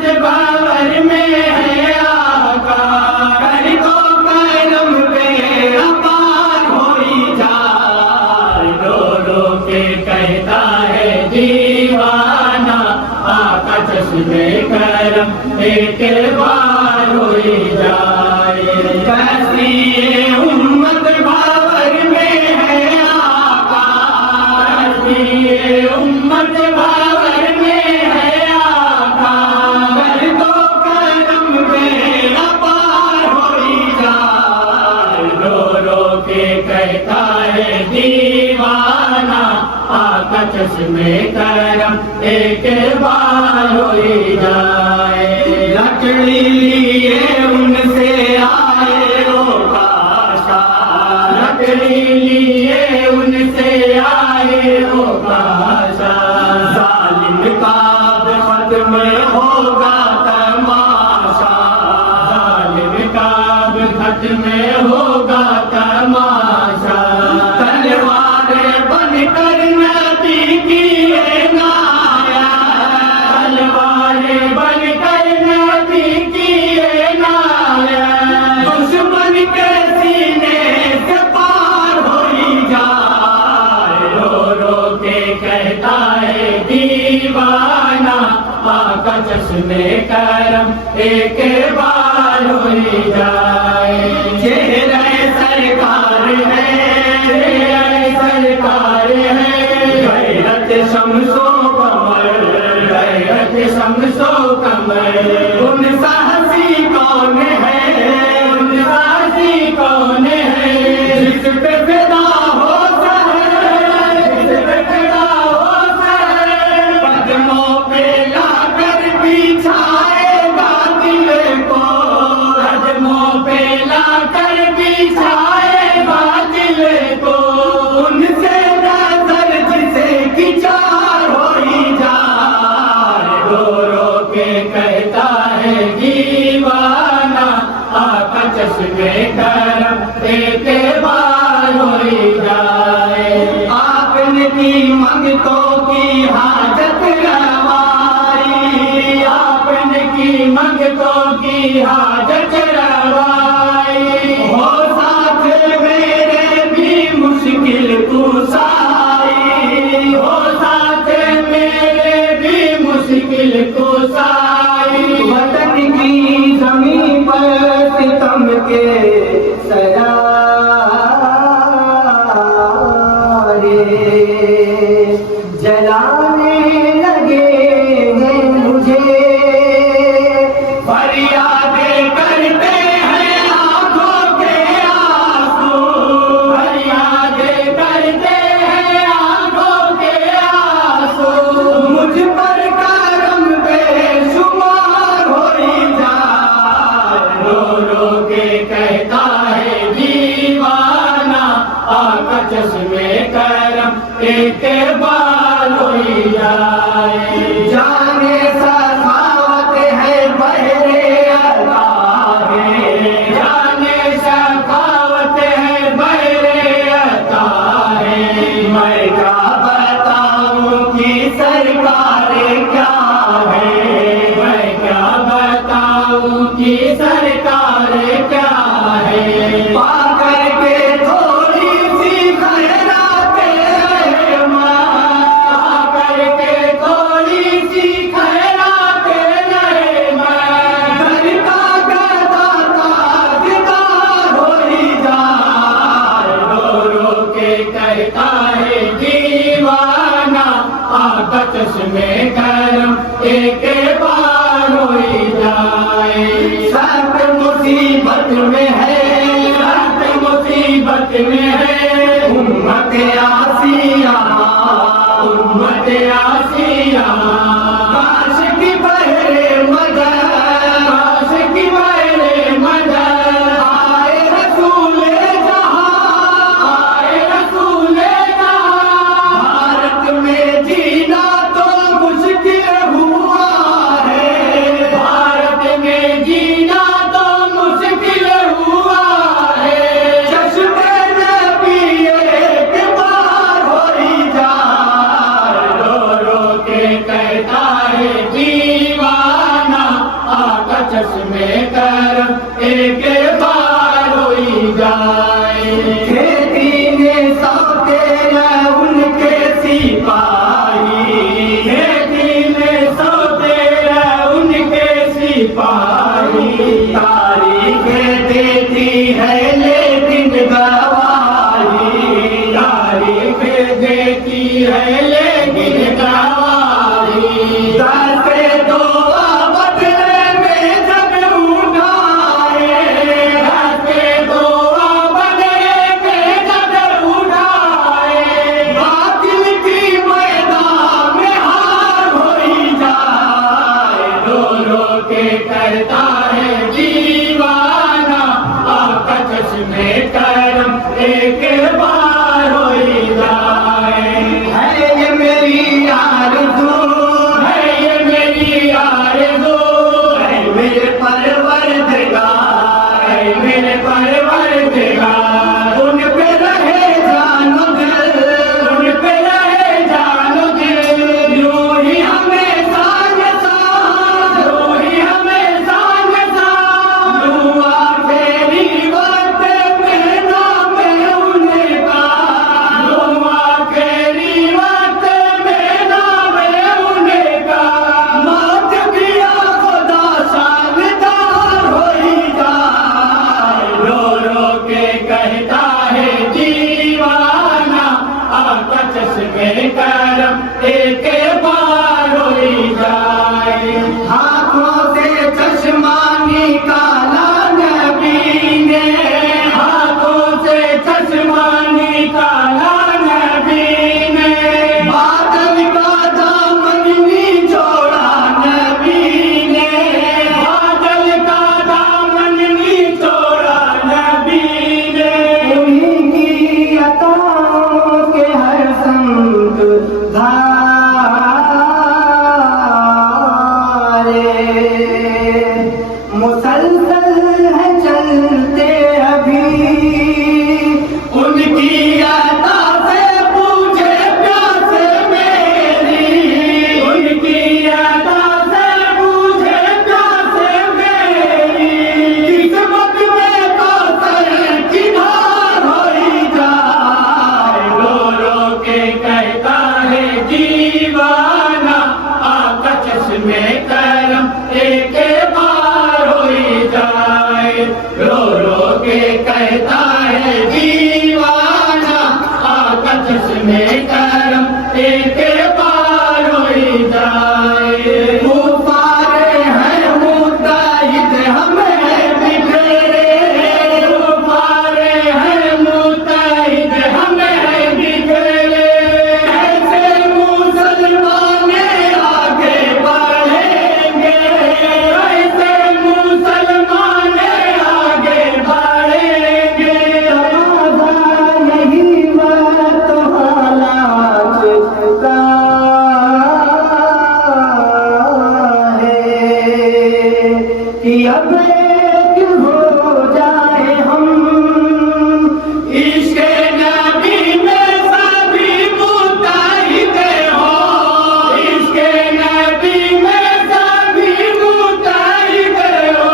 उम्मत बावर में है आका, कर दो करम पे अपार होई जाए। रो रो के कहता है दीवाना, आका चश्मे करम एक बार होई जाए। कैसी ये उम्मत बावर में है आका, कैसी ये उम्मत बावर में है आका, कर दो करम पे अपार होई जाए। रो रो के कहता है दीवाना, आका चश्मे करम एक बार होई जाए। लकड़ी लिए उनसे आए ओ पाशा, लकड़ी लिए उनसे आए ओ पाशा, जालिम का खत्म होगा तमाशा, जालिम का खत्म होगा तमाशा। तलवारें बनकर नदी की नाया, तलवारें बनकर नदी की नाया, दुश्मन के सीने से पार होई जाए। रो रो के कहता है दीवाना, आका चश्मे करम एक बार होई जाए। चेहरे सरकार है, चेहरे सरकार है, गैरत शम्सो कमर, गैरत शम्सो कमर। उन साहसी कौन है, उन साहसी कौन है, जिस पे फिदा हो सहे, जिस पे फिदा हो सहे, कदमों पे लाकर बिछाएगा दिल को, कदमों पे लाकर बिछाएगा दिल को। उनसे नजर जिसे किचार होई जाए। रो रो के कहता है दीवाना, आका चश्मे करम एक बार होई जाए। आपने की मंगतों की हाजत रवाई, आपने की मंगतों की हाजत रवाई। हो साथ मेरे भी मुश्किल कुसाई, हो साथ मेरे भी मुश्किल कुसाई। वतन की जमीन पर सितम के सरारे, जलाने लगे हैं मुझे, फरियादें करते हैं आंखों के आंसू, फरियादें करते हैं आंखों के आंसू। मुझ पर करम बेशुमार होई जाए। रो रो के कहता है दीवाना, आका चश्मे करम एक बार होई जाए। जाने सखावत है बहरे अता है, जाने सखावत है बहरे अता है। मैं क्या बताऊं कि सरकार क्या है, मैं क्या बताऊं कि सरकार क्या है। पाकर के थोड़ी सी खैराते रहमान, पाकर के थोड़ी सी खैराते रहमान, घर का गदा ताजदार होई जाए। रो रो के कहता है दीवाना, आका चश्मे करम एक बार होई जाए। सख्त मुसीबत में है, सख्त मुसीबत में है उम्मत आसिया, उम्मत आसिया। काश की बहरे मदद, काश की बहरे मदद, आए रसूले जहां, आए रसूले जहां। भारत में जीना तो मुश्किल हुआ है, भारत में जीना तो मुश्किल हुआ है। चश्मे नबी सिपाही। तारीखें देती है लेकिन गवाही, तारीखें देती है लेकिन गवाही। दसे दो बदले में जग उठाए, दसे दो बदले में जग उठाए। बातिल की मैदान में हार होई जाए, रो रो के कहता है दीवाना, आका चश्मे करम एक बार होई जाए। है ये मेरी आरज़ू, है ये मेरी आरज़ू, है मेरे परवरदिगार, है मेरे परवरदिगार। उन पे रहे जानो दिल, उन पे रहे जानो दिल। यूं ही हमें सांग सांग, यूं ही हमें सांग सांग। यूं आखिरी वक्त में नाम उनका, यूं आखिरी वक्त में नाम उनका। मौत पिया खुदा शानदार होई जाए, रो रो के कहता है दीवाना, आका चश्मे करम एक बार होई जाए। हाथों से चश्मा निकाला नबी ने, हाथों से चश्मा निकाला नबी ने। बादल का दामन निचोड़ा नबी ने, बादल का दामन निचोड़ा नबी ने। उन्हीं की अताओं के हर संत मुसलसल है चलते अभी। उनकी अता से पूछे प्यासे मेरी, उनकी अता से पूछे प्यासे मेरी। किस्मत में कौसर की धार होई जाए, रो रो के कहता है दीवाना, आका चश्मे करम एक बार होई जाए। रो रो के कहता है दीवाना, आका चश्मे करम एक बार होई जाए। मुफारे हैं मुताहिद हमें बिखरे, मुफारे हैं मुताहिद हमें बिखरे। ऐसे मुसलमान आगे बढ़ेंगे, ऐसे मुसलमान आगे बढ़ेंगे। तमाशा नहीं बात हालात का है कि अब एक हो जाए हम। इश्क़ नबी में सभी मुत्तहिद हो, इश्क़ नबी में सभी मुत्तहिद हो।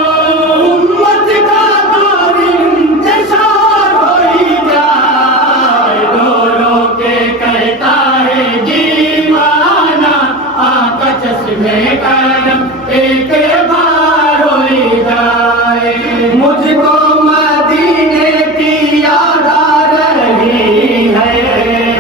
उम्मत का दूर इंतशार होई जाए, रो रो के कहता है दीवाना, आका चश्मे करम एक बार होई जाए। मुझको मदीने की याद आ रही है,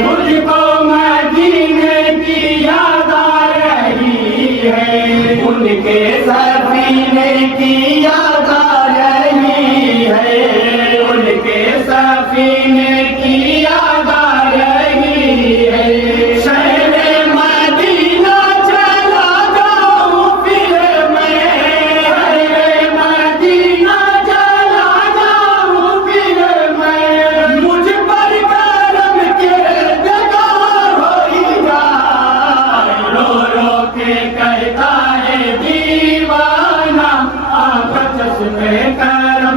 मुझको मदीने की याद आ रही है। उनके सफीने की याद आ रही है, उनके सफीने की याद आ रही है। शहरे मदीना चला जाऊं फिर मैं, शहरे मदीना चला जाऊं फिर मैं। मुझ पर करम के दगार होई जाए, रो रो के कहता है दीवाना, आका चश्मे करम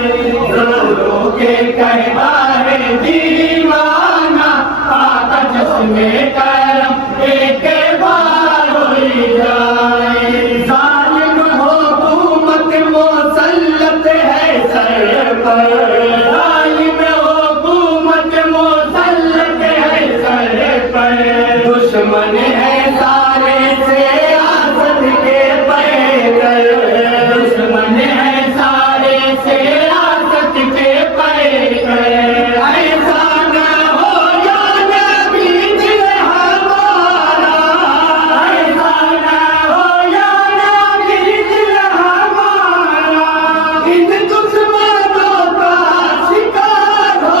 रो के कहता है दीवाना आका चश्मे करम एक बार हो जाए। जालिम हुकूमत मुसल्लत है सर पर, जालिम हुकूमत मुसल्लत है सर पर, दुश्मन है सारे सियासत के पैकर, दुश्मन है सारे सियासत के पैकर। ऐसा न हो या नबी दिल हमारा, ऐसा न हो या नबी दिल हमारा, इन दुश्मनों का शिकार हो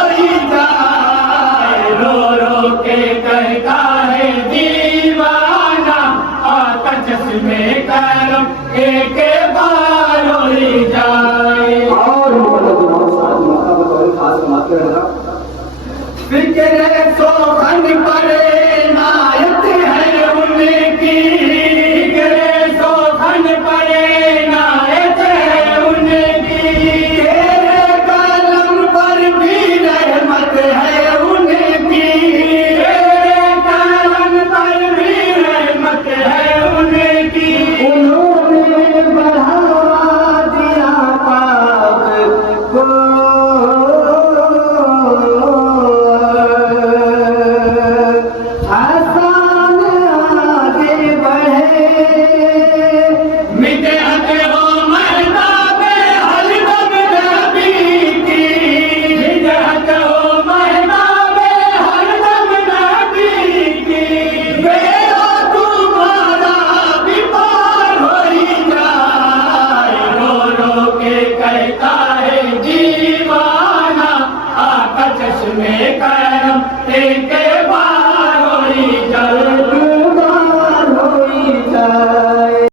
जाए। रो रो के कहता है दीवाना आका चश्मे करम एक बार हो जाए। और खास कमाते रहना फिक्र सोहन पर नायत है उनकी, फिक्र सोहन पर नायत है उनकी, तेरे कलम पर भी रहमत है उनकी, तेरे कलम पर भी रहमत है उनकी। उन्होंने बढ़ावा दिया पाप को, आसान आगे बढ़े। मिटहत हो महताबे हरदम नबी की, मिटहत हो महताबे हरदम नबी की, बेड़ा तुम्हारा भी पार हो जाए। रो रो के कहता है दीवाना आका चश्मे करम एक